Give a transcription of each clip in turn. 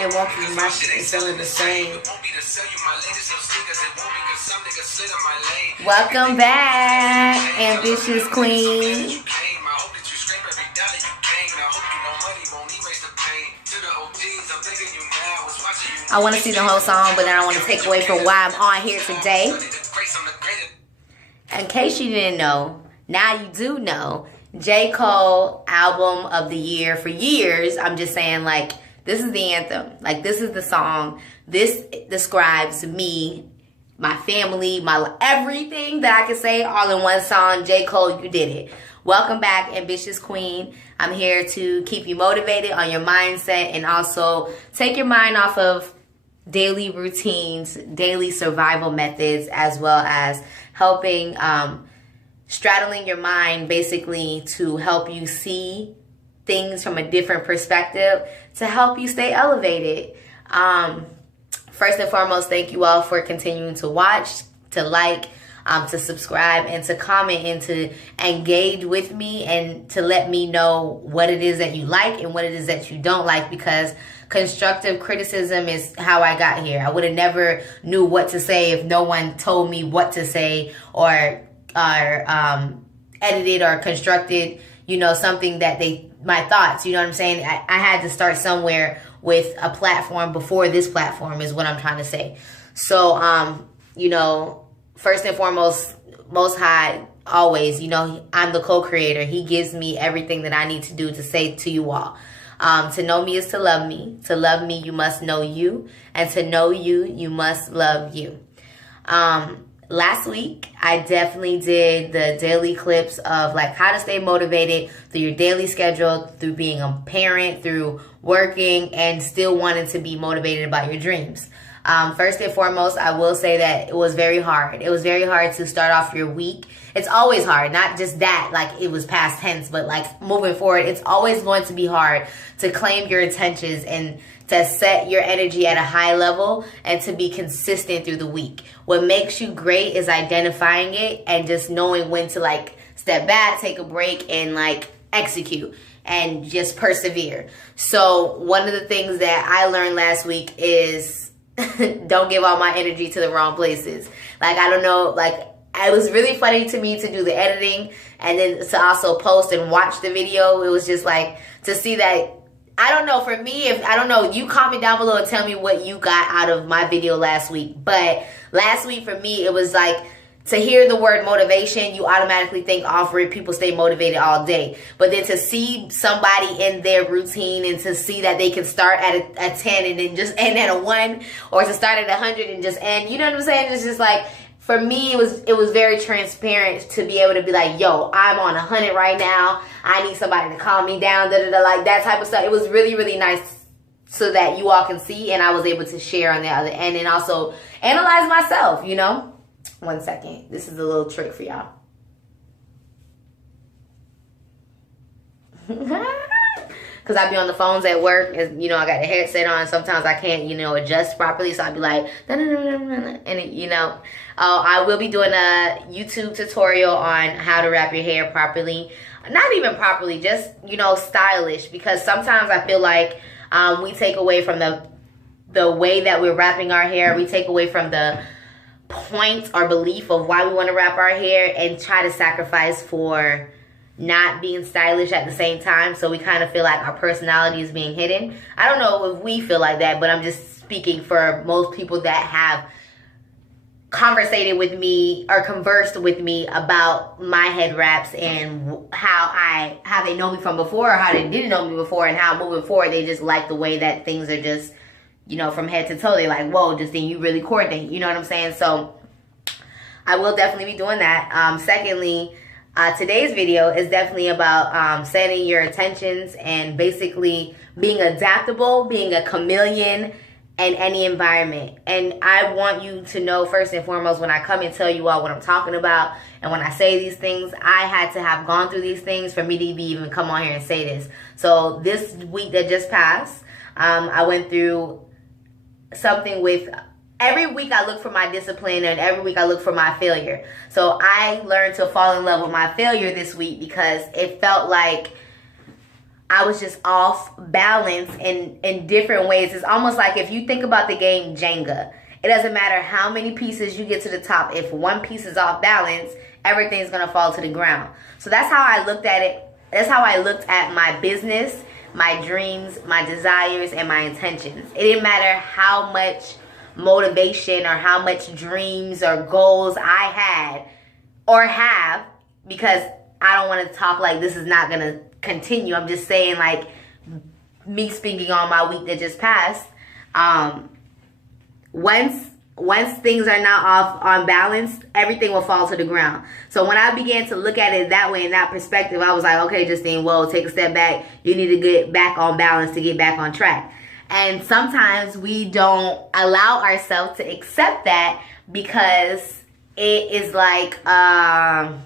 It won't be much, it's selling the same. Welcome back, ambitious queen. I want to see the whole song, but then I want to take away from why I'm on here today. In case you didn't know, now you do know. J. Cole album of the year for years. I'm just saying, like, this is the anthem. Like, this is the song. This describes me, my family, my everything that I can say all in one song. J. Cole, you did it. Welcome back, ambitious queen. I'm here to keep you motivated on your mindset and also take your mind off of daily routines, daily survival methods, as well as helping straddling your mind basically to help you see things from a different perspective to help you stay elevated. First and foremost, thank you all for continuing to watch, to like, to subscribe, and to comment, and to engage with me, and to let me know what it is that you like and what it is that you don't like, because constructive criticism is how I got here. I would have never knew what to say if no one told me what to say, or edited or constructed, you know, something that my thoughts, you know what I'm saying? I had to start somewhere with a platform before this platform is what I'm trying to say. So, you know, first and foremost, Most High, always, you know, I'm the co-creator. He gives me everything that I need to do to say to you all. To know me is to love me. To love me, you must know you. And to know you, you must love you. Last week, I definitely did the daily clips of like how to stay motivated through your daily schedule, through being a parent, through working, and still wanting to be motivated about your dreams. First and foremost, I will say that it was very hard. It was very hard to start off your week. It's always hard, not just that, like it was past tense, but like moving forward, it's always going to be hard to claim your intentions and to set your energy at a high level and to be consistent through the week. What makes you great is identifying it and just knowing when to like step back, take a break, and like execute and just persevere. So one of the things that I learned last week is don't give all my energy to the wrong places. Like, I don't know, like, it was really funny to me to do the editing and then to also post and watch the video. It was just like to see that, I don't know, for me, if I don't know, you comment down below and tell me what you got out of my video last week. But last week for me, it was like, to hear the word motivation, you automatically think offering people stay motivated all day. But then to see somebody in their routine and to see that they can start at a 10 and then just end at a 1, or to start at 100 and just end, you know what I'm saying? It's just like, for me, it was very transparent to be able to be like, yo, I'm on 100 right now. I need somebody to calm me down, like that type of stuff. It was really, really nice so that you all can see, and I was able to share on the other end and also analyze myself, you know? 1 second. This is a little trick for y'all. Because I be on the phones at work, and, you know, I got the headset on. Sometimes I can't, you know, adjust properly. So I'd be like, and, it, you know, I will be doing a YouTube tutorial on how to wrap your hair properly. Not even properly, just, you know, stylish. Because sometimes I feel like we take away from the way that we're wrapping our hair. We take away from the point or belief of why we want to wrap our hair and try to sacrifice for not being stylish at the same time. So we kind of feel like our personality is being hidden. I don't know if we feel like that, but I'm just speaking for most people that have conversated with me or conversed with me about my head wraps and how they know me from before, or how they didn't know me before, and how moving forward they just like the way that things are just, you know, from head to toe. They're like, whoa, Justine, you really coordinate. You know what I'm saying? So I will definitely be doing that. Secondly, today's video is definitely about setting your intentions and basically being adaptable, being a chameleon in any environment. And I want you to know, first and foremost, when I come and tell you all what I'm talking about, and when I say these things, I had to have gone through these things for me to even come on here and say this. So this week that just passed, I went through something with, every week I look for my discipline, and every week I look for my failure. So I learned to fall in love with my failure this week, because it felt like I was just off balance in different ways. It's almost like if you think about the game Jenga, it doesn't matter how many pieces you get to the top. If one piece is off balance, everything's going to fall to the ground. So that's how I looked at it. That's how I looked at my business, my dreams, my desires, and my intentions. It didn't matter how much motivation or how much dreams or goals I had or have, because I don't want to talk like this is not going to continue. I'm just saying, like, me speaking on my week that just passed. Once things are not off on balance, everything will fall to the ground. So when I began to look at it that way, in that perspective, I was like, okay, Justine, well, take a step back. You need to get back on balance to get back on track. And sometimes we don't allow ourselves to accept that because it is like a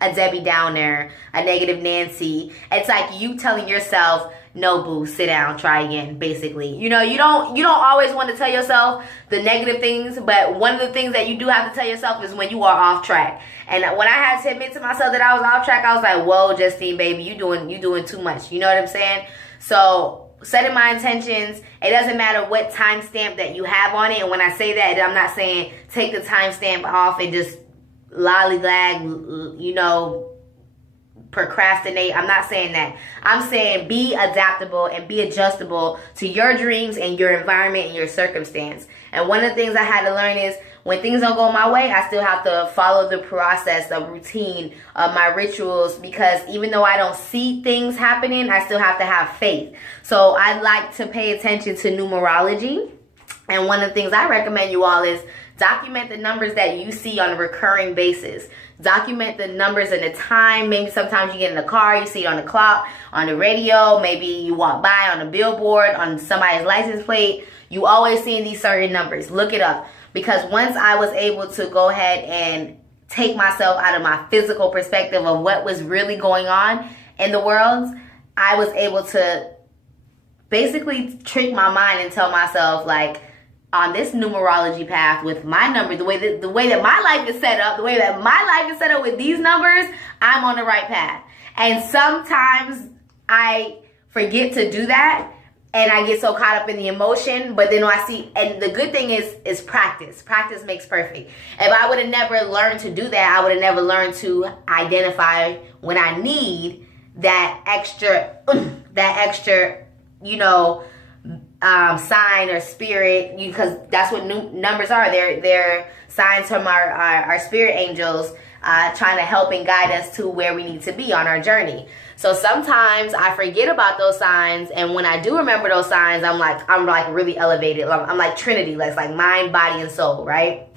Debbie Downer, a negative Nancy. It's like you telling yourself, no, boo, sit down, try again, basically. You don't always want to tell yourself the negative things, but one of the things that you do have to tell yourself is when you are off track. And when I had to admit to myself that I was off track, I was like, whoa, Justine, baby, you doing too much. You know what I'm saying? So setting my intentions, it doesn't matter what timestamp that you have on it. And when I say that, I'm not saying take the timestamp off and just lollygag, procrastinate. I'm not saying that. I'm saying be adaptable and be adjustable to your dreams and your environment and your circumstance. And one of the things I had to learn is when things don't go my way, I still have to follow the process, the routine of my rituals, because even though I don't see things happening, I still have to have faith. So I like to pay attention to numerology. And one of the things I recommend you all is document the numbers that you see on a recurring basis. Document the numbers and the time. Maybe sometimes you get in the car, you see it on the clock, on the radio. Maybe you walk by on a billboard, on somebody's license plate. You always seeing these certain numbers. Look it up. Because once I was able to go ahead and take myself out of my physical perspective of what was really going on in the world, I was able to basically trick my mind and tell myself, like, on this numerology path with my number, the way that my life is set up, with these numbers, I'm on the right path. And sometimes I forget to do that, and I get so caught up in the emotion. But then when I see, and the good thing is practice. Practice makes perfect. If I would have never learned to do that, I would have never learned to identify when I need that extra, sign or spirit, because that's what numbers are. They're signs from our spirit angels, trying to help and guide us to where we need to be on our journey. So sometimes I forget about those signs, and when I do remember those signs, I'm like really elevated. I'm like Trinity, like mind, body, and soul, right?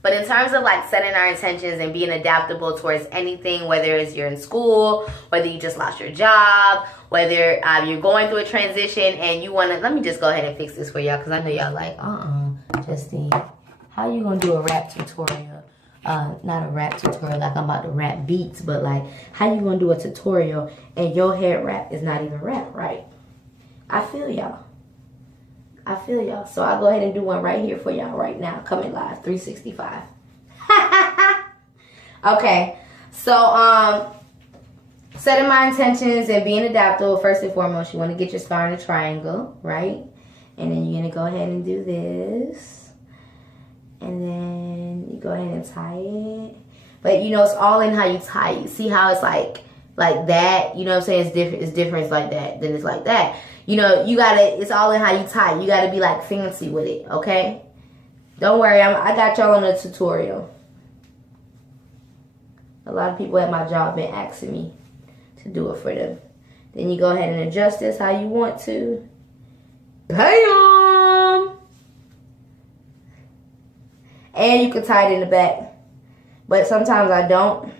But in terms of like setting our intentions and being adaptable towards anything, whether it's you're in school, whether you just lost your job, whether you're going through a transition and you want to, let me just go ahead and fix this for y'all, because I know y'all like, Justine, how you going to do a rap tutorial? Not a rap tutorial like I'm about to rap beats, but like, how you going to do a tutorial and your head wrap is not even rap, right? I feel y'all. So I'll go ahead and do one right here for y'all right now. Coming live, 365. Okay. So, setting my intentions and being adaptable, first and foremost, you want to get your star in a triangle, right? And then you're going to go ahead and do this. And then you go ahead and tie it. But, it's all in how you tie it. See how it's like that? You know what I'm saying? It's different. It's like that. Then it's like that. It's all in how you tie. You gotta be like fancy with it, okay? Don't worry, I got y'all on a tutorial. A lot of people at my job been asking me to do it for them. Then you go ahead and adjust this how you want to. Bam! And you can tie it in the back. But sometimes I don't,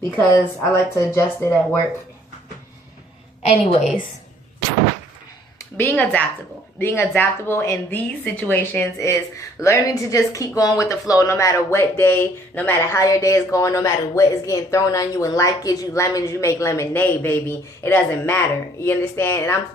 because I like to adjust it at work. Anyways. Being adaptable in these situations is learning to just keep going with the flow, no matter what day, no matter how your day is going, no matter what is getting thrown on you. When life gives you lemons, you make lemonade, baby. It doesn't matter. You understand? And I'm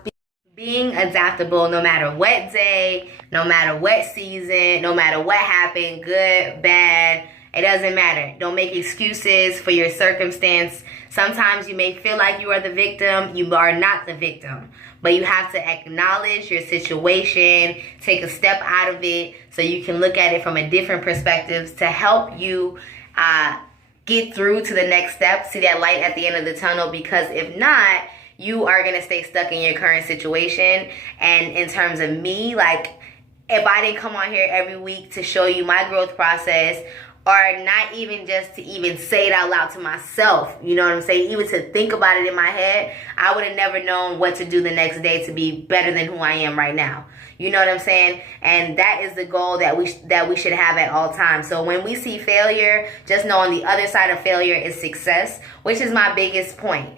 being adaptable no matter what day, no matter what season, no matter what happened, good, bad, It doesn't matter. Don't make excuses for your circumstance. Sometimes you may feel like you are the victim. You are not the victim. But you have to acknowledge your situation, take a step out of it so you can look at it from a different perspective to help you get through to the next step, see that light at the end of the tunnel, because if not, you are going to stay stuck in your current situation. And in terms of me, like, if I didn't come on here every week to show you my growth process, or not even just to even say it out loud to myself, you know what I'm saying? Even to think about it in my head, I would have never known what to do the next day to be better than who I am right now. You know what I'm saying? And that is the goal that we should have at all times. So when we see failure, just know on the other side of failure is success, which is my biggest point.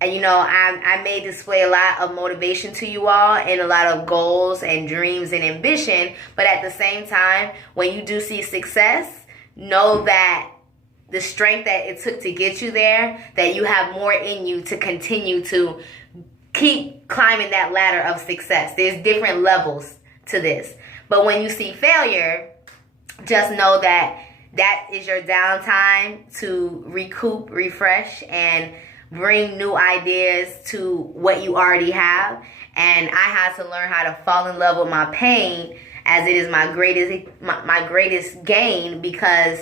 And, you know, I may display a lot of motivation to you all and a lot of goals and dreams and ambition. But at the same time, when you do see success, know that the strength that it took to get you there, that you have more in you to continue to keep climbing that ladder of success. There's different levels to this. But when you see failure, just know that that is your downtime to recoup, refresh, and bring new ideas to what you already have. And I had to learn how to fall in love with my pain, as it is my greatest gain, because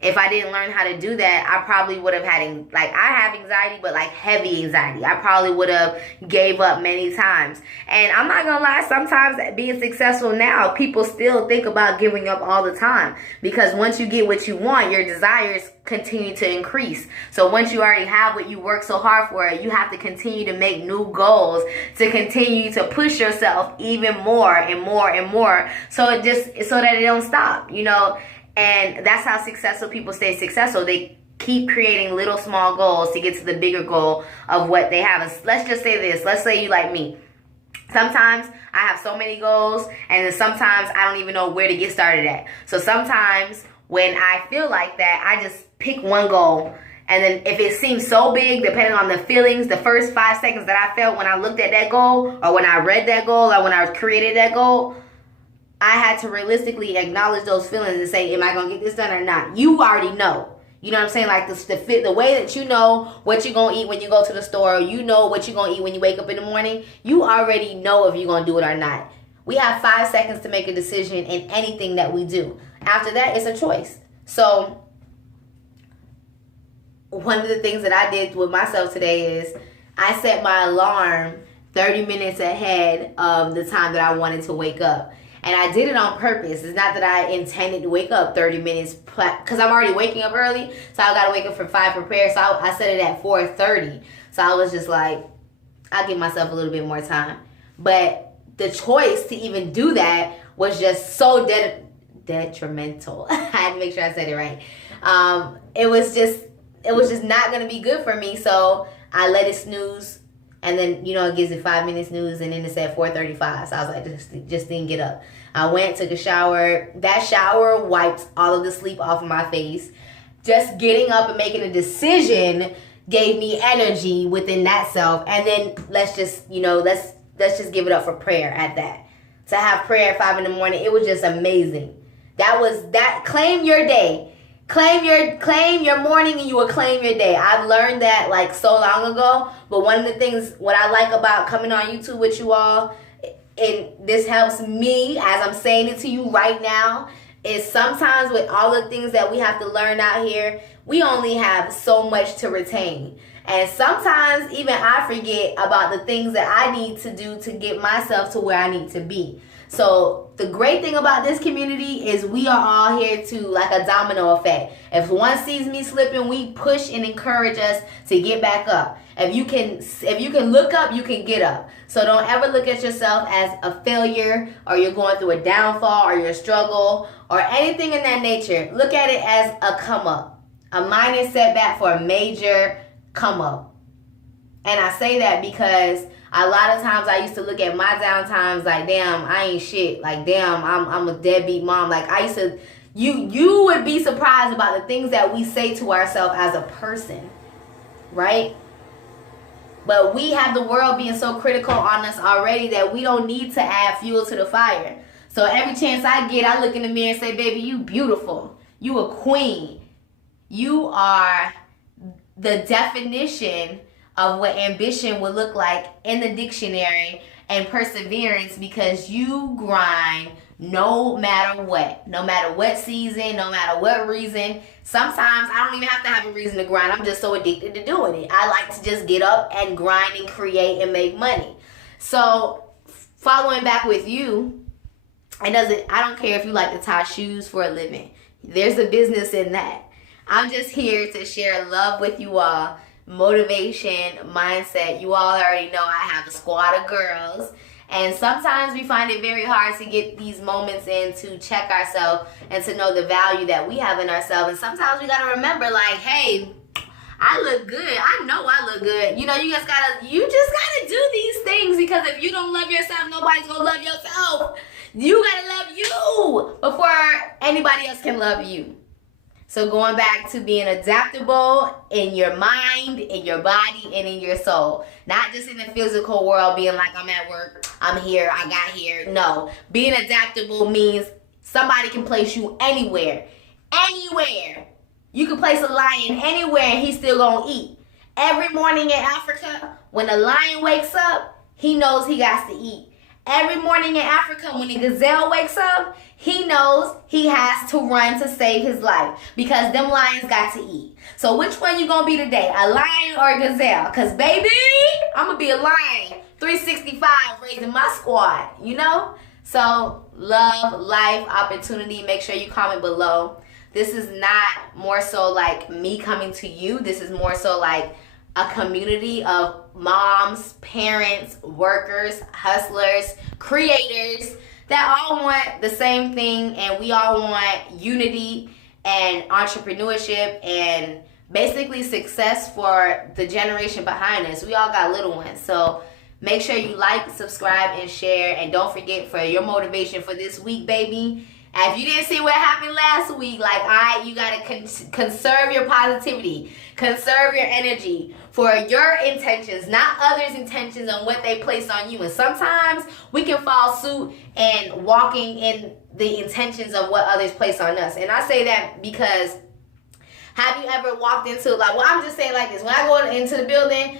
if I didn't learn how to do that, I probably would have had, like, I have anxiety, but like heavy anxiety. I probably would have gave up many times. And I'm not gonna lie, sometimes being successful now, people still think about giving up all the time, because once you get what you want, your desires continue to increase. So once you already have what you work so hard for, you have to continue to make new goals, to continue to push yourself even more and more and more, so that it don't stop, you know. And that's how successful people stay successful. They keep creating little small goals to get to the bigger goal of what they have. And let's just say this. Let's say you like me. Sometimes I have so many goals, and then sometimes I don't even know where to get started at. So sometimes when I feel like that, I just pick one goal. And then if it seems so big, depending on the feelings, the first 5 seconds that I felt when I looked at that goal, or when I read that goal, or when I created that goal, I had to realistically acknowledge those feelings and say, am I going to get this done or not? You already know. You know what I'm saying? Like the way that you know what you're going to eat when you go to the store, you know what you're going to eat when you wake up in the morning, you already know if you're going to do it or not. We have 5 seconds to make a decision in anything that we do. After that, it's a choice. So one of the things that I did with myself today is I set my alarm 30 minutes ahead of the time that I wanted to wake up. And I did it on purpose. It's not that I intended to wake up 30 minutes, because I'm already waking up early. So I got to wake up for 5 prepared. So I set it at 4:30. So I was just like, I'll give myself a little bit more time. But the choice to even do that was just so detrimental. I had to make sure I said it right. It was just not going to be good for me. So I let it snooze. And then, you know, it gives it 5 minutes snooze, and then it said 4:35. So I was like, just didn't get up. I went, took a shower. That shower wiped all of the sleep off of my face. Just getting up and making a decision gave me energy within that self. And then let's just give it up for prayer at that. To have prayer at 5 in the morning, it was just amazing. Claim your day. Claim your morning, and you will claim your day. I've learned that like so long ago. But one of the things, what I like about coming on YouTube with you all, and this helps me as I'm saying it to you right now, is sometimes with all the things that we have to learn out here, we only have so much to retain. And sometimes even I forget about the things that I need to do to get myself to where I need to be. So the great thing about this community is we are all here to, like a domino effect. If one sees me slipping, we push and encourage us to get back up. If you can look up, you can get up. So don't ever look at yourself as a failure, or you're going through a downfall, or your struggle, or anything in that nature. Look at it as a come up, a minor setback for a major come up. And I say that because a lot of times I used to look at my downtimes like, damn, I ain't shit. Like, damn, I'm a deadbeat mom. Like, I used to, you would be surprised about the things that we say to ourselves as a person, right? But we have the world being so critical on us already that we don't need to add fuel to the fire. So every chance I get, I look in the mirror and say, baby, you beautiful. You a queen. You are the definition of what ambition would look like in the dictionary, and perseverance, because you grind no matter what season, no matter what reason. Sometimes I don't even have to have a reason to grind. I'm just so addicted to doing it. I like to just get up and grind and create and make money. So following back with you, I don't care if you like to tie shoes for a living. There's a business in that. I'm just here to share love with you all, motivation, mindset. You all already know I have a squad of girls, and sometimes we find it very hard to get these moments in to check ourselves and to know the value that we have in ourselves. And sometimes we got to remember, like, hey, I look good. I know I look good. You know, you just gotta do these things, because if you don't love yourself, nobody's gonna love yourself. You gotta love you before anybody else can love you. So going back to being adaptable in your mind, in your body, and in your soul. Not just in the physical world being like, I'm at work, I'm here, I got here. No, being adaptable means somebody can place you anywhere. Anywhere. You can place a lion anywhere and he's still gonna eat. Every morning in Africa, when a lion wakes up, he knows he got to eat. Every morning in Africa, when a gazelle wakes up, he knows he has to run to save his life, because them lions got to eat. So which one you gonna be today, a lion or a gazelle? Because baby, I'm gonna be a lion, 365, raising my squad, you know? So love, life, opportunity. Make sure you comment below. This is not more so like me coming to you. This is more so like a community of moms, parents, workers, hustlers, creators that all want the same thing, and we all want unity and entrepreneurship and basically success for the generation behind us. We all got little ones. So make sure you like, subscribe, and share. And don't forget, for your motivation for this week, baby, if you didn't see what happened last week, like, you got to conserve your positivity, conserve your energy for your intentions, not others' intentions on what they place on you. And sometimes we can fall suit and walking in the intentions of what others place on us. And I say that because, have you ever walked into, like, well, I'm just saying like this. When I go into the building,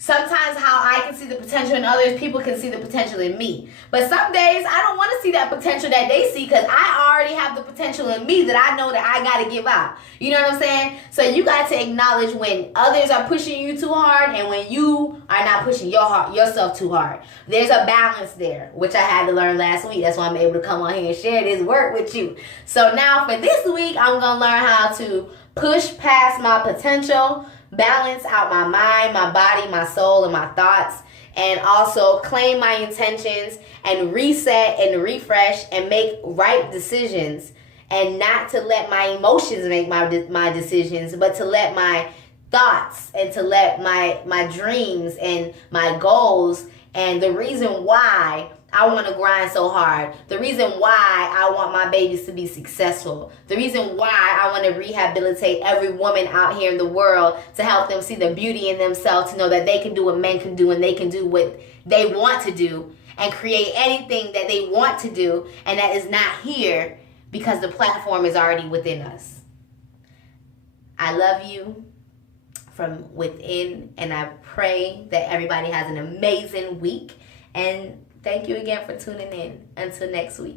sometimes how I can see the potential in others, people can see the potential in me. But some days I don't want to see that potential that they see, because I already have the potential in me that I know that I got to give out. You know what I'm saying? So you got to acknowledge when others are pushing you too hard and when you are not pushing yourself too hard. There's a balance there, which I had to learn last week. That's why I'm able to come on here and share this work with you. So now for this week, I'm going to learn how to push past my potential, balance out my mind, my body, my soul, and my thoughts, and also claim my intentions and reset and refresh and make right decisions, and not to let my emotions make my decisions, but to let my thoughts and to let my dreams and my goals and the reason why I want to grind so hard, the reason why I want my babies to be successful, the reason why I want to rehabilitate every woman out here in the world, to help them see the beauty in themselves, to know that they can do what men can do, and they can do what they want to do and create anything that they want to do, and that is not here because the platform is already within us. I love you from within, and I pray that everybody has an amazing week, and thank you again for tuning in. Until next week.